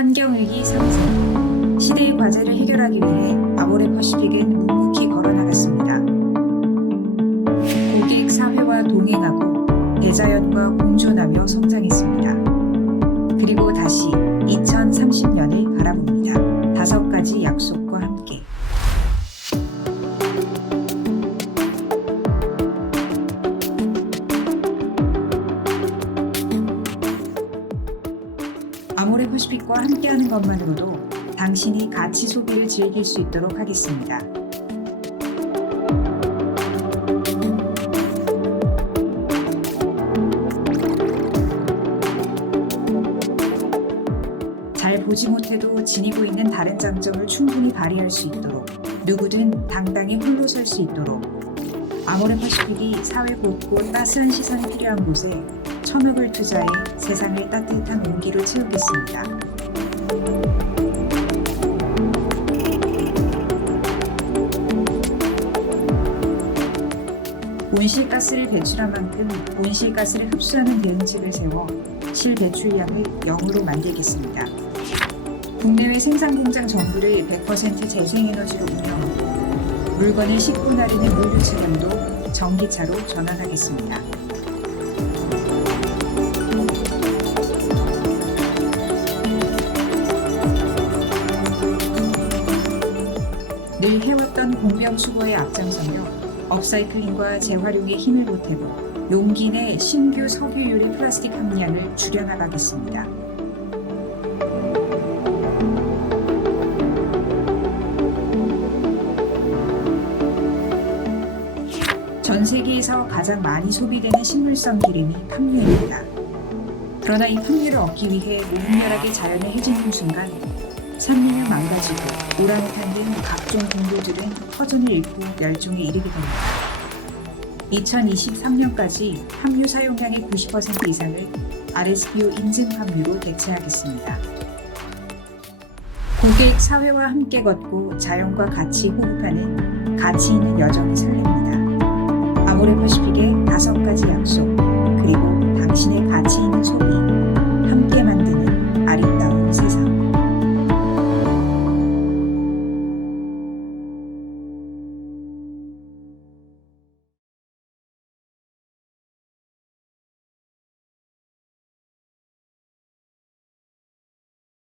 환경위기 3세 시대의 과제를 해결하기 위해 아모레 퍼시픽은 묵묵히 걸어나갔습니다. 고객 사회와 동행하고 대자연과 공존하며 성장했습니다. 그리고 다시 2030년을 바라봅니다. 다섯 가지 약속과 함께 아모레퍼시픽과 함께하는 것만으로도 당신이 가치 소비를 즐길 수 있도록 하겠습니다. 잘 보지 못해도 지니고 있는 다른 장점을 충분히 발휘할 수 있도록 누구든 당당히 홀로 설 수 있도록 아모레퍼시픽이 사회 곳곳 따스한 시선이 필요한 곳에 천억을 투자해 세상을 따뜻한 온기로 채우겠습니다. 온실가스를 배출한 만큼 온실가스를 흡수하는 대응책을 세워 실배출량을 0으로 만들겠습니다. 국내외 생산 공장 전부를 100% 재생에너지로 운영하고 물건을 싣고 나르는 물류 차량도 전기차로 전환하겠습니다. 늘 해왔던 공병 수거에 앞장서며 업사이클링과 재활용에 힘을 보태고 용기 내 신규 석유 유리 플라스틱 함량을 줄여나가겠습니다. 전 세계에서 가장 많이 소비되는 식물성 기름이 팜유입니다. 그러나 이 팜유를 얻기 위해 무분별하게 자연에 해지는 순간 산림은 망가지고 오랑우탄 등 각종 동물들은 터전을 잃고 멸종에 이르게 됩니다. 2023년까지 함유 사용량의 90% 이상을 RSPO 인증 함유로 대체하겠습니다. 고객 사회와 함께 걷고 자연과 같이 호흡하는 가치 있는 여정이 설렙니다. 아모레퍼시픽의 다섯 가지 약속